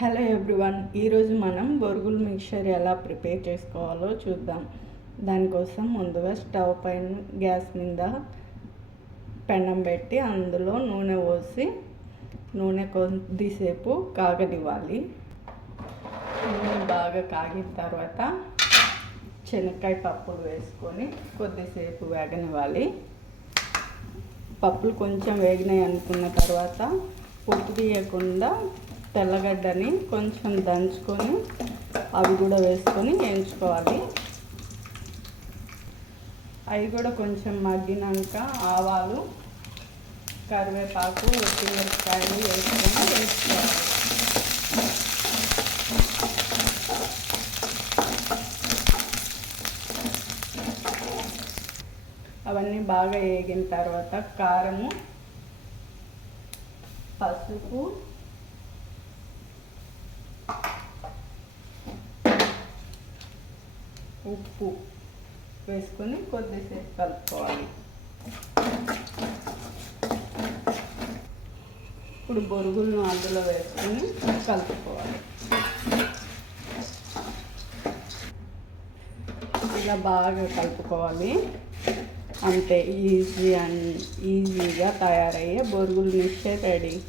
Hello everyone ఈరోజు మనం బొరుగుల mixture ఎలా ప్రిపేర్ చేసుకోవాలో చూద్దాం. దానికోసం ముందుగా స్టవ్ పైన గ్యాస్ మీద పెండం పెట్టి అందులో నూనె పోసి నూనె కొద్దిసేపు కాగనివ్వాలి. నూనె బాగా కాగిన తర్వాత శనక్కాయ పప్పులు వేసుకొని కొద్దిసేపు వేగనివ్వాలి. పప్పులు కొంచెం వేగినాయి అనుకున్న తర్వాత పొట్టు తీయకుండా తెల్లగడ్డని కొంచెం దంచుకొని అవి కూడా వేసుకొని వేయించుకోవాలి. అవి కూడా కొంచెం మగ్గినాక ఆవాలు కరివేపాకు మిరపకాయలు వేసుకొని వేసుకోవాలి. అవన్నీ బాగా వేగిన తర్వాత కారము పసుపు ఉప్పు వేసుకొని కొద్దిసేపు కలుపుకోవాలి. ఇప్పుడు బొరుగులను అందులో వేసుకొని కలుపుకోవాలి. ఇలా బాగా కలుపుకోవాలి. అంతే ఈజీ అండ్ ఈజీగా తయారయ్యే బొరుగులు మిక్చర్ రెడీ.